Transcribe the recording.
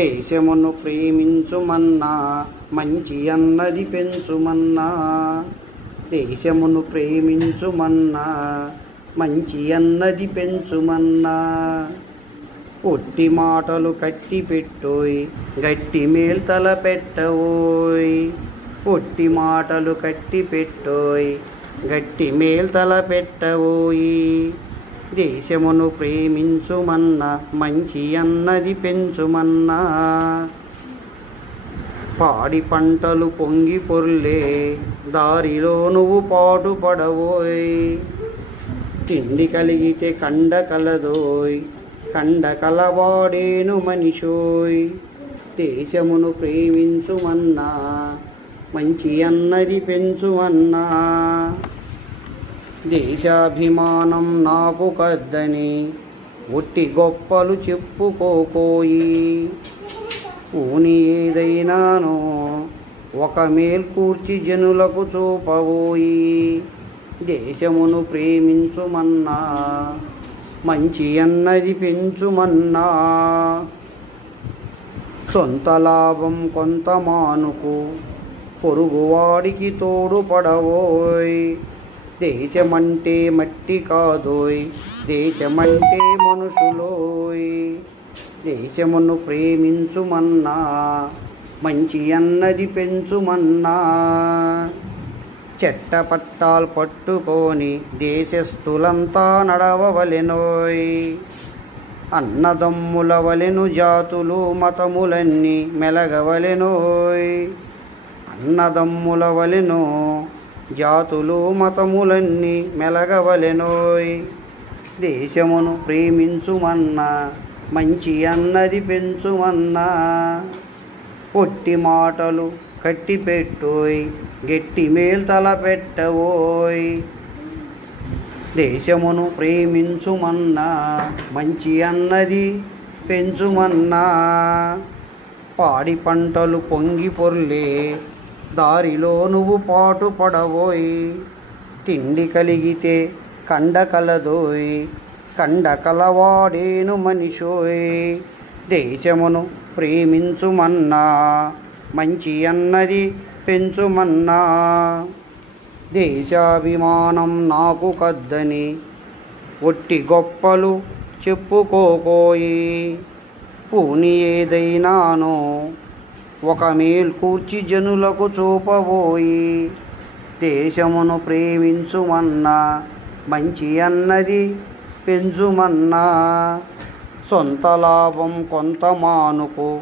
దేశమును ప్రేమించుమన్నా మంచి అన్నది పెంచుమన్నా. దేశమును ప్రేమించుమన్నా మంచి అన్నది పెంచుమన్నా. ఒట్టి మాటలు కట్టి పెట్టోయ్ గట్టి మేల్తల పెట్టవోయ్. ఒట్టి మాటలు కట్టి పెట్టోయ్ గట్టి మేల్తల పెట్టవోయి. దేశమును ప్రేమించుమన్నా మంచి అన్నది పెంచుమన్నా. పాడి పంటలు పొంగి పొర్లే దారిలో నువ్వు పాటుపడవోయ్. తిండి కలిగితే కండ కలదోయ్ కండ కలవాడేను మనిషోయ్. దేశమును ప్రేమించుమన్నా మంచి అన్నది పెంచుమన్నా. దేశాభిమానం నాకు కద్దని ఒట్టి గొప్పలు చెప్పుకోకోయి. ఊని ఏదైనానో ఒక మేల్కూర్చి జనులకు చూపబోయి. దేశమును ప్రేమించుమన్నా మంచి అన్నది పెంచుమన్నా. సొంత లాభం కొంత మానుకు పొరుగువాడికి తోడుపడవోయ్. దేశమంటే మట్టి కాదోయ్ దేశమంటే మనుషులోయ్. దేశమును ప్రేమించుమన్నా మంచి అన్నది పెంచుమన్నా. చెట్టపట్టాలు పట్టుకొని దేశస్థులంతా నడవవలెనోయ్. అన్నదమ్ముల వలెను జాతులు మతములన్నీ మెలగవలెనోయ్. అన్నదమ్ముల వలెను జాతులు మతములన్నీ మెలగవలెనోయ్. దేశమును ప్రేమించుమన్నా మంచి అన్నది పెంచుమన్నా. ఒట్టి మాటలు కట్టి పెట్టోయ్ గట్టి మేల్తల పెట్టవోయ్. దేశమును ప్రేమించుమన్నా మంచి అన్నది పెంచుమన్నా. పాడి పంటలు పొంగి పొర్లే దారిలో నువ్వు పాటుపడవోయ్. తిండి కలిగితే కండ కలదోయ్ కండ కలవాడేను మనిషోయ్. దేశమును ప్రేమించుమన్నా మంచి అన్నది పెంచుమన్నా. దేశాభిమానం నాకు కద్దని ఒట్టి గొప్పలు చెప్పుకోకోయి. పూని ఏదైనానో ఒక మేల్కూర్చి జనులకు చూపబోయి. దేశమును ప్రేమించుమన్నా మంచి అన్నది పెంచుమన్నా. సొంత లాభం కొంత మానుకు